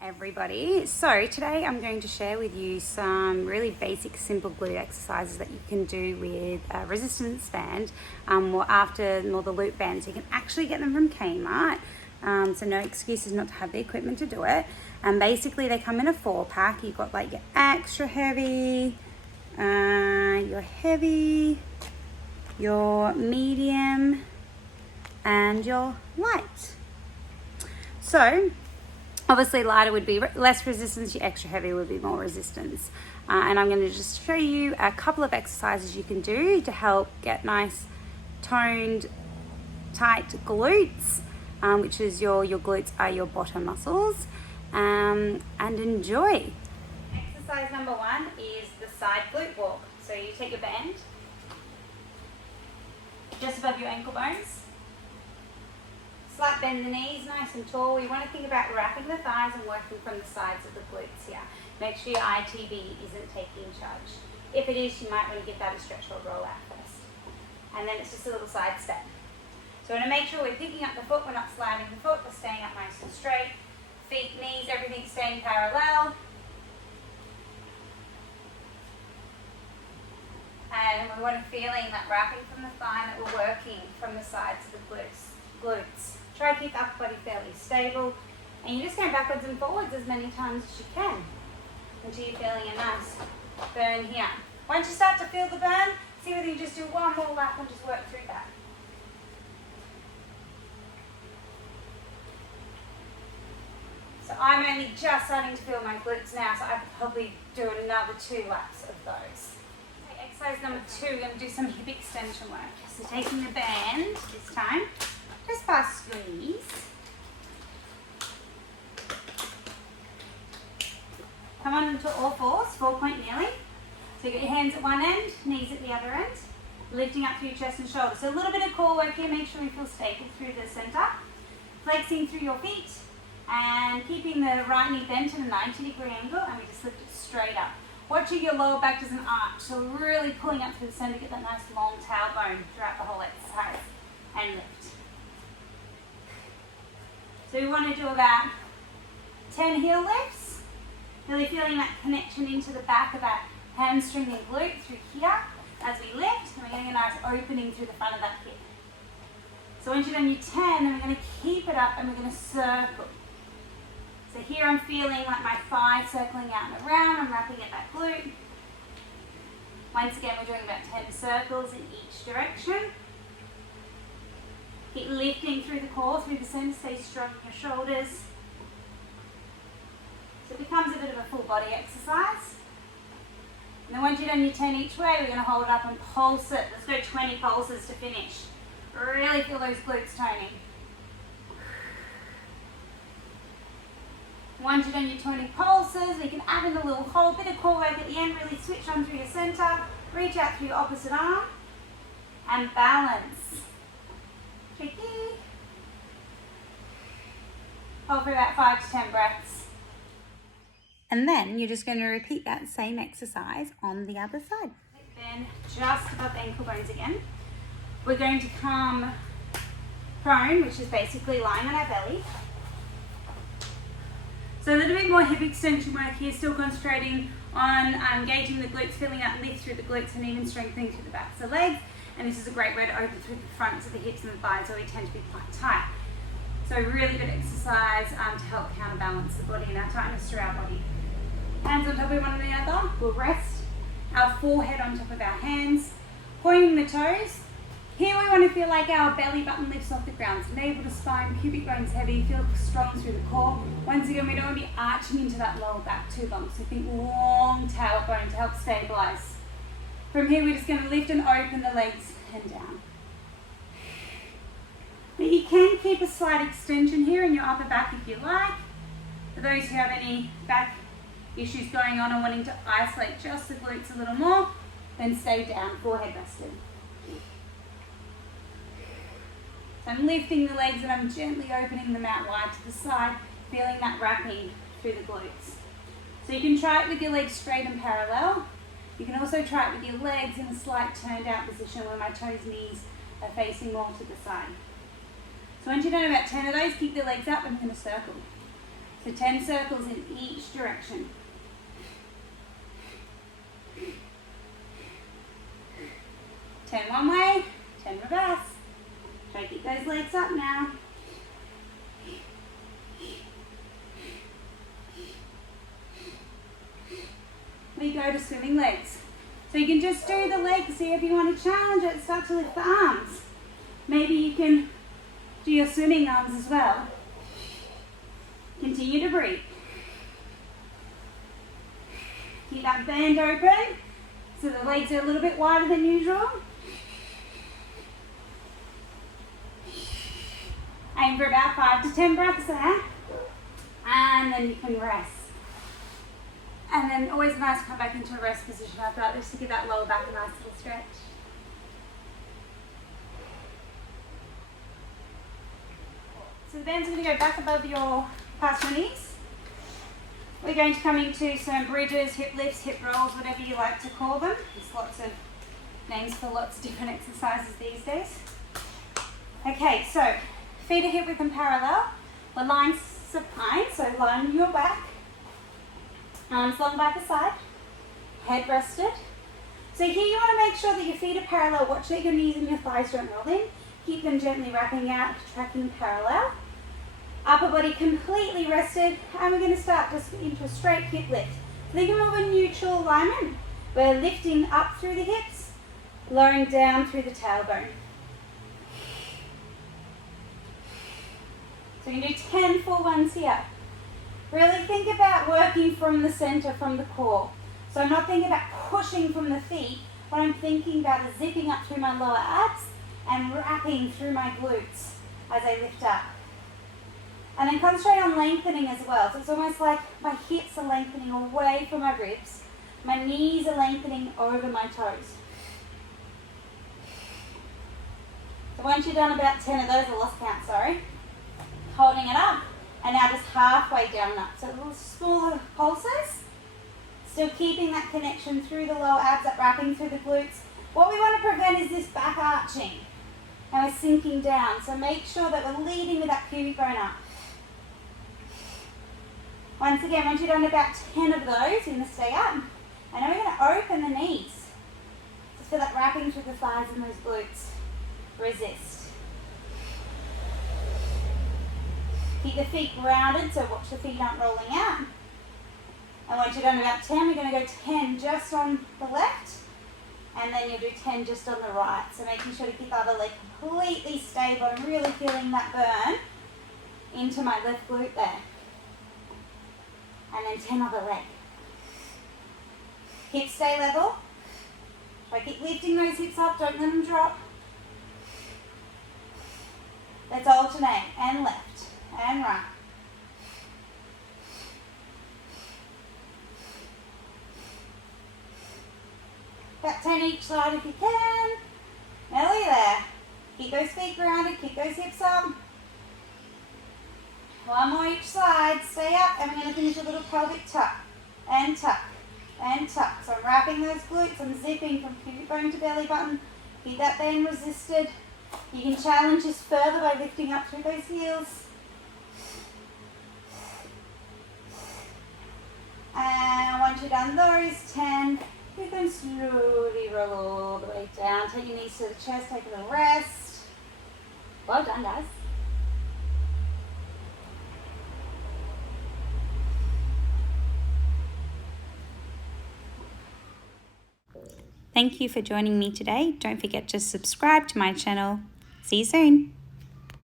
Everybody, so today I'm going to share with you some really basic simple glute exercises that you can do with a resistance band or the loop bands. You can actually get them from Kmart, so no excuses not to have the equipment to do it. And basically they come in a 4-pack. You've got like your extra heavy, your heavy, your medium and your light. So obviously lighter would be less resistance, your extra heavy would be more resistance. And I'm going to just show you a couple of exercises you can do to help get nice toned, tight glutes, which is your glutes are your bottom muscles, and enjoy. Exercise number 1 is the side glute walk. So you take your band just above your ankle bones. Slight bend the knees, nice and tall. You want to think about wrapping the thighs and working from the sides of the glutes here. Make sure your ITB isn't taking charge. If it is, you might want to give that a stretch or roll out first. And then it's just a little side step. So we want to make sure we're picking up the foot, we're not sliding the foot, we're staying up nice and straight. Feet, knees, everything staying parallel. And we want to feeling that wrapping from the thigh, that we're working from the sides of the glutes. Try to keep the upper body fairly stable, and you're just going backwards and forwards as many times as you can until you're feeling a nice burn here. Once you start to feel the burn, see whether you just do one more lap and just work through that. So I'm only just starting to feel my glutes now, so I could probably do another 2 laps of those. Okay, exercise number 2, we're going to do some hip extension work. So taking the band this time, just past your knees. Come on into all fours, 4-point kneeling. So you got your hands at one end, knees at the other end. Lifting up through your chest and shoulders. So a little bit of core work here, make sure we feel stable through the center. Flexing through your feet and keeping the right knee bent at a 90-degree angle, and we just lift it straight up. Watching your lower back doesn't arch, so really pulling up through the center, get that nice long tailbone throughout the whole exercise, and lift. So we want to do about 10 heel lifts, really feeling that connection into the back of that hamstring and glute through here as we lift, and we're getting a nice opening through the front of that hip. So once you've done your 10, then we're going to keep it up and we're going to circle. So here I'm feeling like my thigh circling out and around, I'm wrapping at that glute. Once again, we're doing about 10 circles in each direction. Keep lifting through the core, through the center, stay strong in your shoulders. So it becomes a bit of a full body exercise. And then once you've done your 10 each way, we're going to hold it up and pulse it. Let's go 20 pulses to finish. Really feel those glutes toning. Once you've done your 20 pulses, we can add in a little hold, bit of core work at the end, really switch on through your center, reach out through your opposite arm, and balance. Tricky. Hold for about 5 to 10 breaths. And then you're just going to repeat that same exercise on the other side. Then just above ankle bones again. We're going to come prone, which is basically lying on our belly. So a little bit more hip extension work here, still concentrating on engaging the glutes, feeling that lift through the glutes and even strengthening through the backs of the legs. And this is a great way to open through the fronts of the hips and the thighs, where we tend to be quite tight. So really good exercise to help counterbalance the body and our tightness through our body. Hands on top of one another. We'll rest our forehead on top of our hands, pointing the toes. Here we want to feel like our belly button lifts off the ground. So navel to spine, pubic bones heavy, feel strong through the core. Once again, we don't want to be arching into that lower back too long. So think long tailbone to help stabilize. From here, we're just going to lift and open the legs and down. Now you can keep a slight extension here in your upper back if you like. For those who have any back issues going on and wanting to isolate just the glutes a little more, then stay down, forehead rested. So I'm lifting the legs and I'm gently opening them out wide to the side, feeling that wrapping through the glutes. So you can try it with your legs straight and parallel. You can also try it with your legs in a slight turned out position where my toes, knees are facing more to the side. So once you've done about 10 of those, keep the legs up and we're going to circle. So So 10 circles in each direction. Turn one way, turn reverse. Try to keep those legs up now. We go to swimming legs. So you can just do the legs, see if you want to challenge it, start to lift the arms. Maybe you can do your swimming arms as well. Continue to breathe. Keep that band open so the legs are a little bit wider than usual. Aim for about 5 to 10 breaths there. And then you can rest. And then always nice to come back into a rest position after that, just to give that lower back a nice little stretch. So the band's going to go back above your past your knees. We're going to come into some bridges, hip lifts, hip rolls, whatever you like to call them. There's lots of names for lots of different exercises these days. Okay, so feet are hip width and parallel. We're lying supine, so line your back. Arms long by the side, head rested. So here you want to make sure that your feet are parallel. Watch that your knees and your thighs don't roll in. Keep them gently wrapping out, tracking parallel. Upper body completely rested, and we're going to start just into a straight hip lift. Think of a neutral alignment. We're lifting up through the hips, lowering down through the tailbone. So you can do 10 full ones here. Really think about working from the center, from the core. So I'm not thinking about pushing from the feet. What I'm thinking about is zipping up through my lower abs and wrapping through my glutes as I lift up. And then concentrate on lengthening as well. So it's almost like my hips are lengthening away from my ribs. My knees are lengthening over my toes. So once you've done about 10 of those, I lost count, sorry. Holding it up. And now just halfway down and up. So little smaller pulses. Still keeping that connection through the lower abs, that wrapping through the glutes. What we want to prevent is this back arching. And we're sinking down. So make sure that we're leading with that pubic bone up. Once again, once you've done about 10 of those, you're going to stay up. And now we're going to open the knees. Just feel that wrapping through the thighs and those glutes. Resist. Keep the feet grounded, so watch the feet aren't rolling out. And once you've done about 10, we're going to go 10 just on the left, and then you'll do 10 just on the right. So making sure to keep the other leg completely stable and really feeling that burn into my left glute there. And then 10 other leg. Hips stay level. Try keep lifting those hips up, don't let them drop. Let's alternate, and left. And right. About 10 each side if you can. Nearly there. Keep those feet grounded, keep those hips up. One more each side. Stay up, and we're going to finish a little pelvic tuck. And tuck. And tuck. So I'm wrapping those glutes. I'm zipping from pubic bone to belly button. Keep that band resisted. You can challenge this further by lifting up through those heels. And once you've done those 10, you can slowly roll all the way down. Take your knees to the chest, take a little rest. Well done, guys. Thank you for joining me today. Don't forget to subscribe to my channel. See you soon.